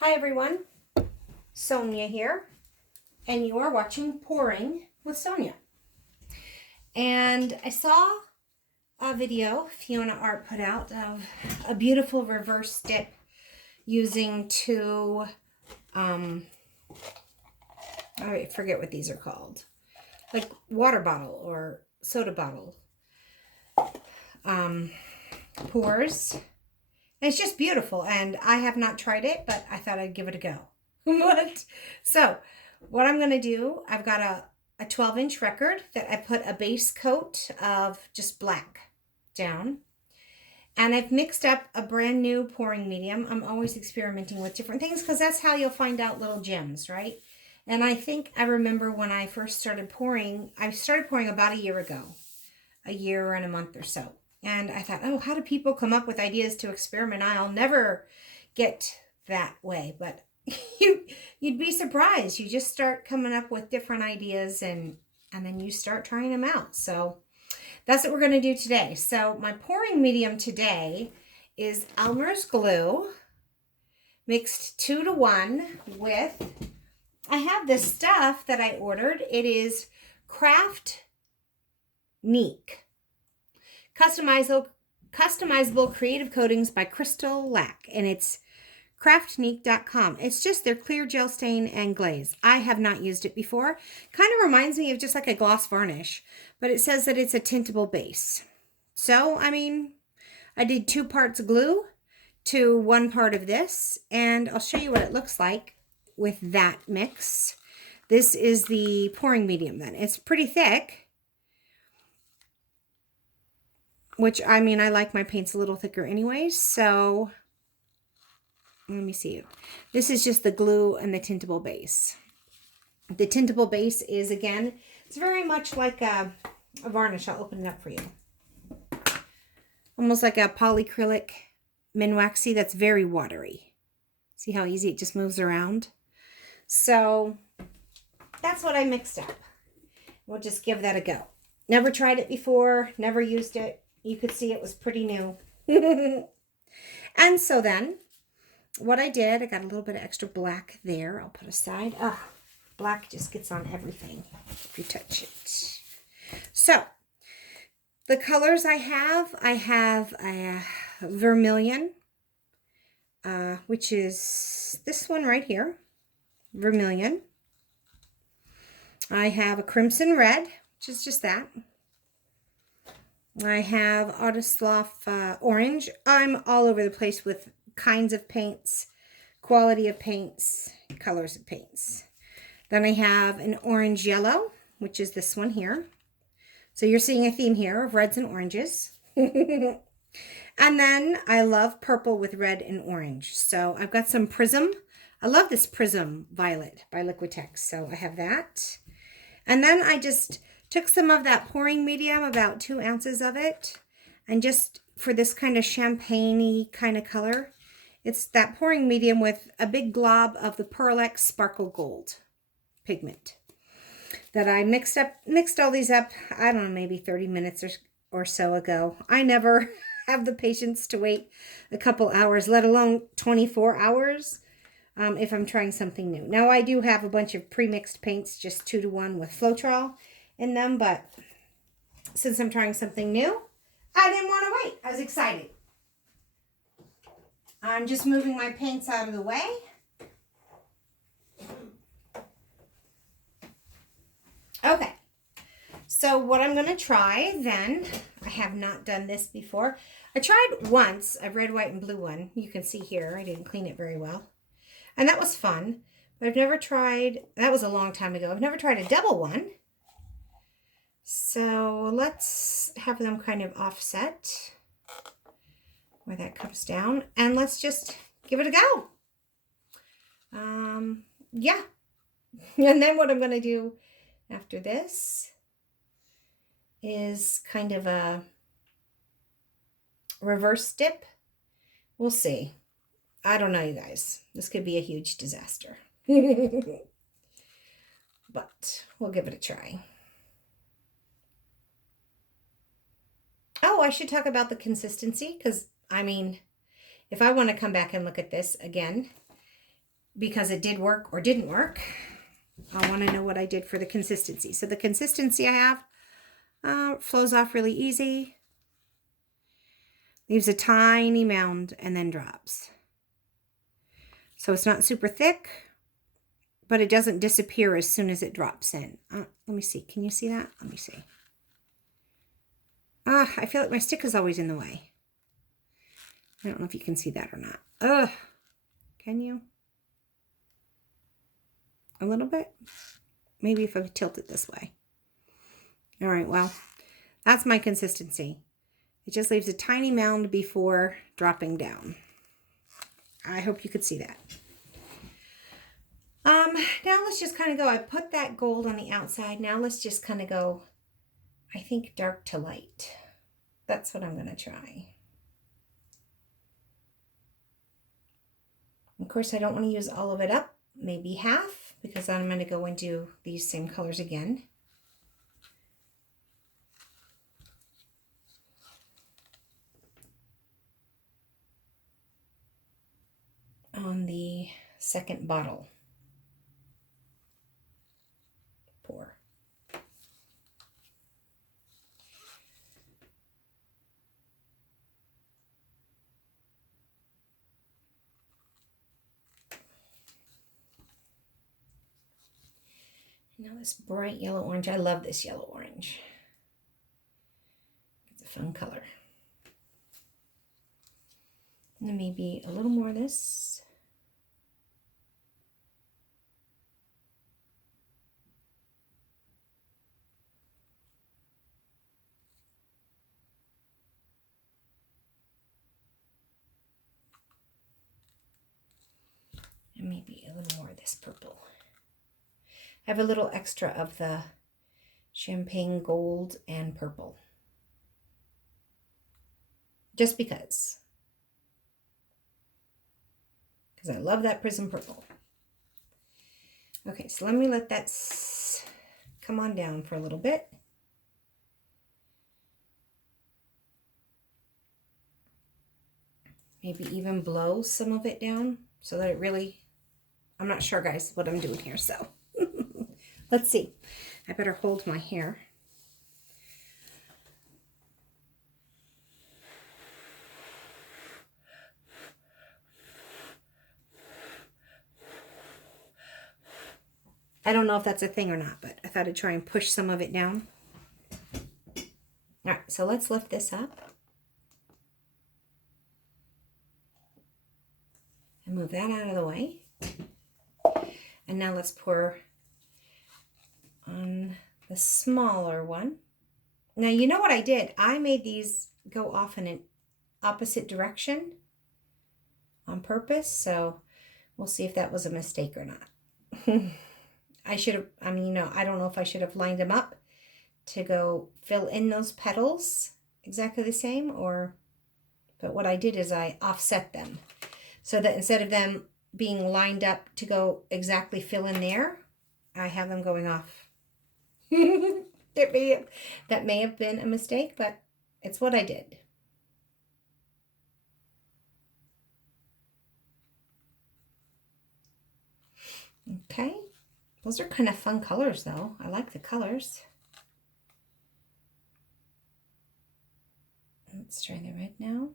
Hi everyone, Sonia here, and you are watching Pouring with Sonia. And I saw a video Fiona Art put out of a beautiful reverse dip using two, I forget what these are called, like water bottle or soda bottle pours. And it's just beautiful, and I have not tried it, but I thought I'd give it a go. What? So, what I'm going to do, I've got a 12-inch record that I put a base coat of just black down. And I've mixed up a brand new pouring medium. I'm always experimenting with different things because that's how you'll find out little gems, right? And I think I remember when I first started pouring, I started pouring about a year ago, a year and a month or so. And I thought, oh, how do people come up with ideas to experiment? I'll never get that way. But you'd be surprised. You just start coming up with different ideas and then you start trying them out. So that's what we're going to do today. So my pouring medium today is Elmer's glue mixed 2-to-1 with, I have this stuff that I ordered. It is Craft Neek. Customizable creative coatings by Crystal Lack, and it's craftneek.com. It's just their clear gel stain and glaze. I have not used it before. Kind of reminds me of just like a gloss varnish, but it says that it's a tintable base. So, I mean, I did 2 parts glue to 1 part of this, and I'll show you what it looks like with that mix. This is the pouring medium then. It's pretty thick. Which, I mean, I like my paints a little thicker anyways, so let me see. This is just the glue and the tintable base. The tintable base is, again, it's very much like a varnish. I'll open it up for you. Almost like a polyacrylic Minwaxy that's very watery. See how easy it just moves around? So that's what I mixed up. We'll just give that a go. Never tried it before, never used it. You could see it was pretty new. And so then, what I did, I got a little bit of extra black there. I'll put aside. Black just gets on everything if you touch it. So, the colors I have a vermilion, which is this one right here, vermilion. I have a crimson red, which is just that. I have Autosloth orange. I'm all over the place with kinds of paints, quality of paints, colors of paints. Then I have an orange yellow, which is this one here. So you're seeing a theme here of reds and oranges. And then I love purple with red and orange. So I've got some Prism. I love this Prism Violet by Liquitex. So I have that. And then I just took some of that pouring medium, about 2 ounces of it, and just for this kind of champagne-y kind of color, it's that pouring medium with a big glob of the Pearl X Sparkle Gold pigment that I mixed all these up, I don't know, maybe 30 minutes or so ago. I never have the patience to wait a couple hours, let alone 24 hours. If I'm trying something new. Now, I do have a bunch of pre-mixed paints, just 2-to-1 with Floetrol in them, but since I'm trying something new, I didn't want to wait. I was excited. I'm just moving my paints out of the way. Okay, so what I'm going to try then, I have not done this before. I tried once a red, white, and blue one. You can see here, I didn't clean it very well. And that was fun, but I've never tried, that was a long time ago. I've never tried a double one. So let's have them kind of offset where that comes down. And let's just give it a go. Yeah. And then what I'm going to do after this is kind of a reverse dip. We'll see. I don't know, you guys. This could be a huge disaster. But we'll give it a try. Oh, I should talk about the consistency because, I mean, if I want to come back and look at this again, because it did work or didn't work. I want to know what I did for the consistency. So the consistency I have flows off really easy. Leaves a tiny mound and then drops. So it's not super thick, but it doesn't disappear as soon as it drops in. Let me see. Can you see that? Let me see. I feel like my stick is always in the way. I don't know if you can see that or not. Can you? A little bit? Maybe if I tilt it this way. All right, well, that's my consistency. It just leaves a tiny mound before dropping down. I hope you could see that. Now let's just kind of go. I put that gold on the outside. Now let's just kind of go, I think, dark to light. That's what I'm going to try. Of course, I don't want to use all of it up, maybe half, because then I'm going to go and do these same colors again. On the second bottle pour. Now this bright yellow orange. I love this yellow orange. It's a fun color. And then maybe a little more of this. And maybe a little more of this purple. I have a little extra of the champagne gold and purple. Just because. Because I love that prism purple. Okay, so let me let that come on down for a little bit. Maybe even blow some of it down so that it really, I'm not sure, guys, what I'm doing here, so let's see. I better hold my hair. I don't know if that's a thing or not, but I thought I'd try and push some of it down. All right, so let's lift this up. And move that out of the way. And now let's pour on the smaller one. Now, you know what I did? I made these go off in an opposite direction on purpose, so we'll see if that was a mistake or not. I should have, I mean, I don't know if I should have lined them up to go fill in those petals exactly the same, but what I did is I offset them so that instead of them being lined up to go exactly fill in there, I have them going off. That may have been a mistake, but it's what I did. Okay. Those are kind of fun colors, though. I like the colors. Let's try the red now.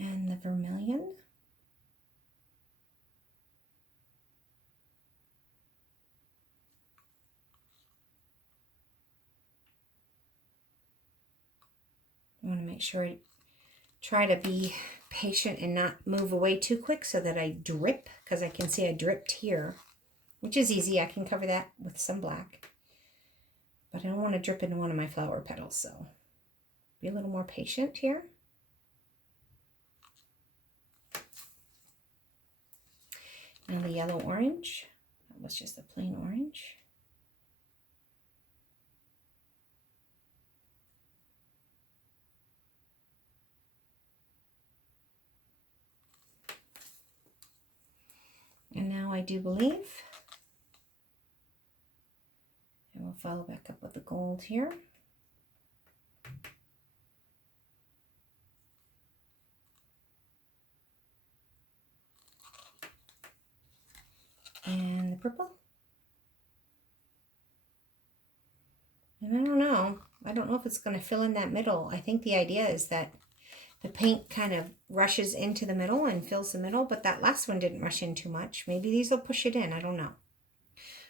And the vermilion. I want to make sure I try to be patient and not move away too quick so that I drip, because I can see I dripped here, which is easy. I can cover that with some black, but I don't want to drip into one of my flower petals, so be a little more patient here. And the yellow orange, that was just a plain orange. And now I do believe I will follow back up with the gold here. And I don't know. I don't know if it's going to fill in that middle. I think the idea is that the paint kind of rushes into the middle and fills the middle, but that last one didn't rush in too much. Maybe these will push it in. I don't know.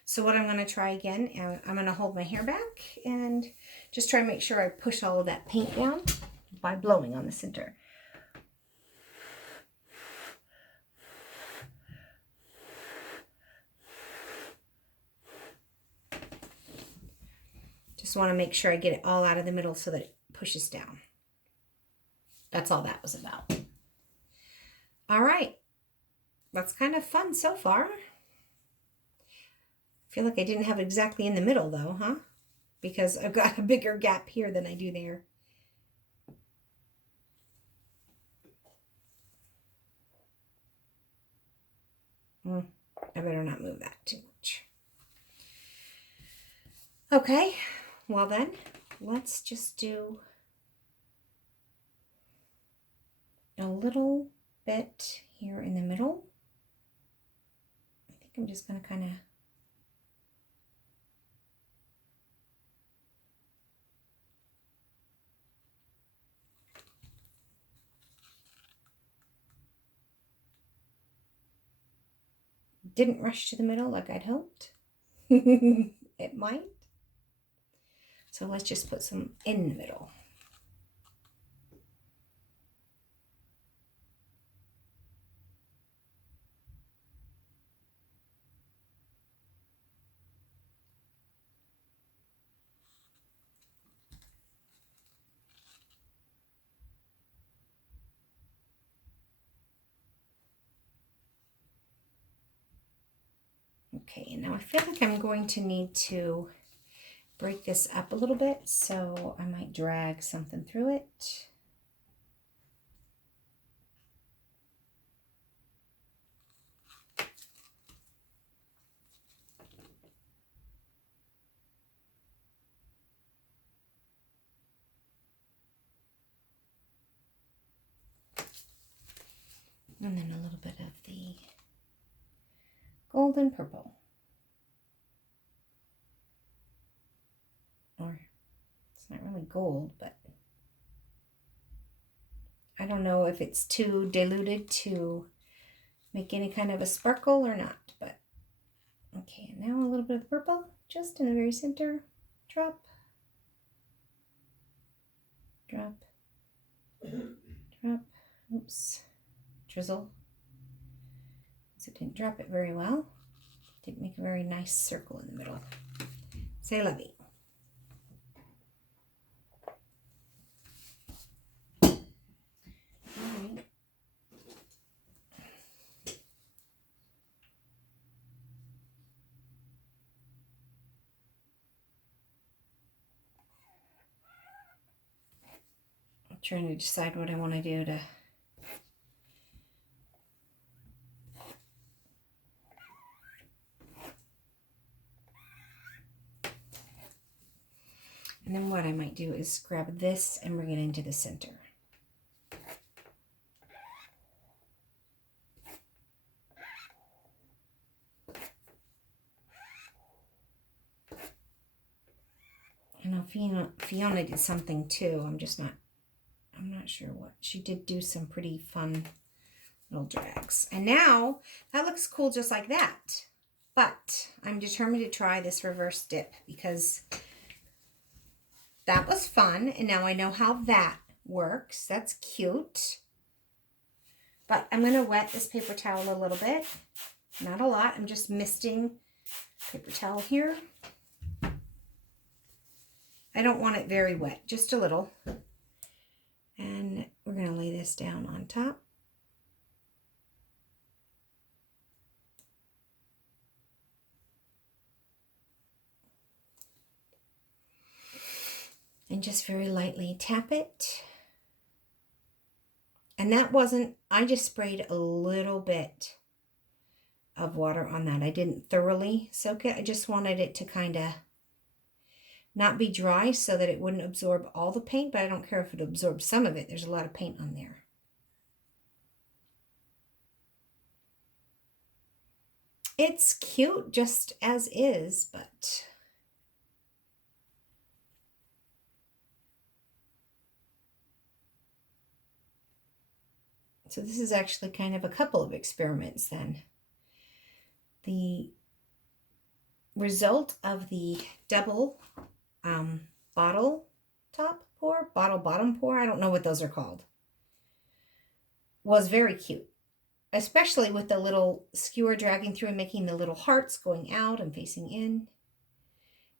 So what I'm going to try again, I'm going to hold my hair back and just try to make sure I push all of that paint down by blowing on the center. Just want to make sure I get it all out of the middle so that it pushes down. That's all that was about. All right. That's kind of fun so far. I feel like I didn't have it exactly in the middle though, huh? Because I've got a bigger gap here than I do there. I better not move that too much. Okay, well then, let's just do a little bit here in the middle. I think I'm just going to kind of didn't rush to the middle like I'd hoped. It might. So let's just put some in the middle. Okay, and now I feel like I'm going to need to break this up a little bit, so I might drag something through it. And then a little bit of the golden purple. Or it's not really gold, but I don't know if it's too diluted to make any kind of a sparkle or not, but okay, and now a little bit of the purple just in the very center. Drop, drop, drop, oops, drizzle. So it didn't drop it very well. Didn't make a very nice circle in the middle. Say lovey. I'm trying to decide what I want to do to and then what I might do is grab this and bring it into the center. I know Fiona did something too. I'm not sure what. She did do some pretty fun little drags. And now that looks cool just like that. But I'm determined to try this reverse dip because that was fun. And now I know how that works. That's cute. But I'm going to wet this paper towel a little bit. Not a lot. I'm just misting paper towel here. I don't want it very wet, just a little. And we're going to lay this down on top. And just very lightly tap it. And that wasn't, I just sprayed a little bit of water on that. I didn't thoroughly soak it. I just wanted it to kind of not be dry so that it wouldn't absorb all the paint, but I don't care if it absorbs some of it. There's a lot of paint on there. It's cute just as is, but So this is actually kind of a couple of experiments then. The result of the double bottle bottom pour, I don't know what those are called, was very cute. Especially with the little skewer dragging through and making the little hearts going out and facing in.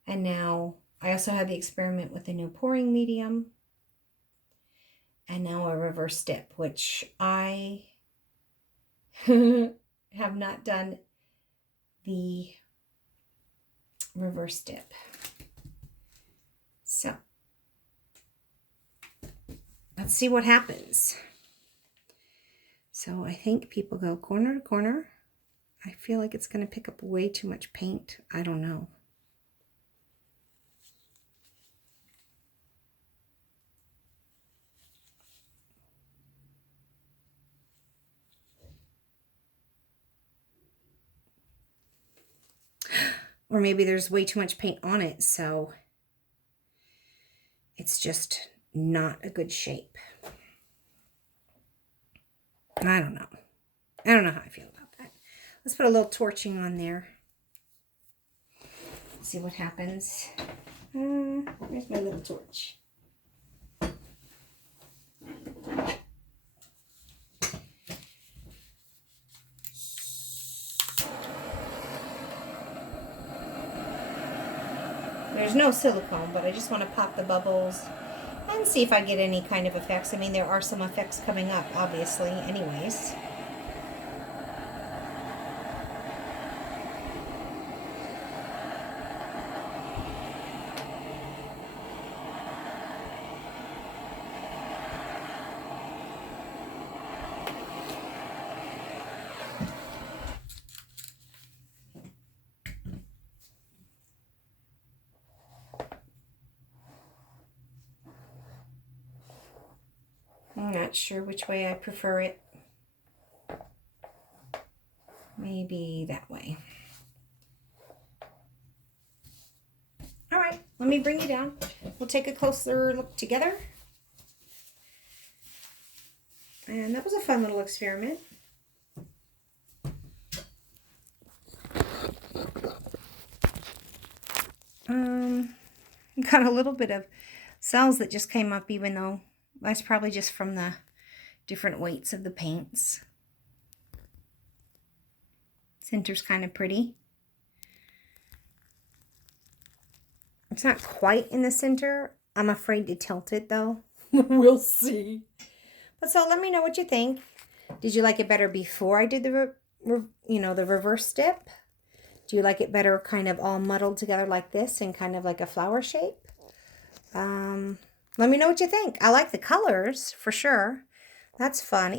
And now I also had the experiment with the new pouring medium. And now a reverse dip, which I have not done the reverse dip. So let's see what happens. So I think people go corner to corner. I feel like it's going to pick up way too much paint. I don't know. Or maybe there's way too much paint on it, so it's just not a good shape. I don't know. I don't know how I feel about that. Let's put a little torching on there. See what happens. Where's my little torch? There's no silicone, but I just want to pop the bubbles and see if I get any kind of effects. I mean, there are some effects coming up, obviously, anyways. I'm not sure which way I prefer it. Maybe that way. All right, let me bring you down. We'll take a closer look together. And that was a fun little experiment. Got a little bit of cells that just came up, even though that's probably just from the different weights of the paints. Center's kind of pretty. It's not quite in the center. I'm afraid to tilt it though. We'll see. But so let me know what you think. Did you like it better before I did the reverse dip? Do you like it better kind of all muddled together like this and kind of like a flower shape? Let me know what you think. I like the colors for sure. That's fun.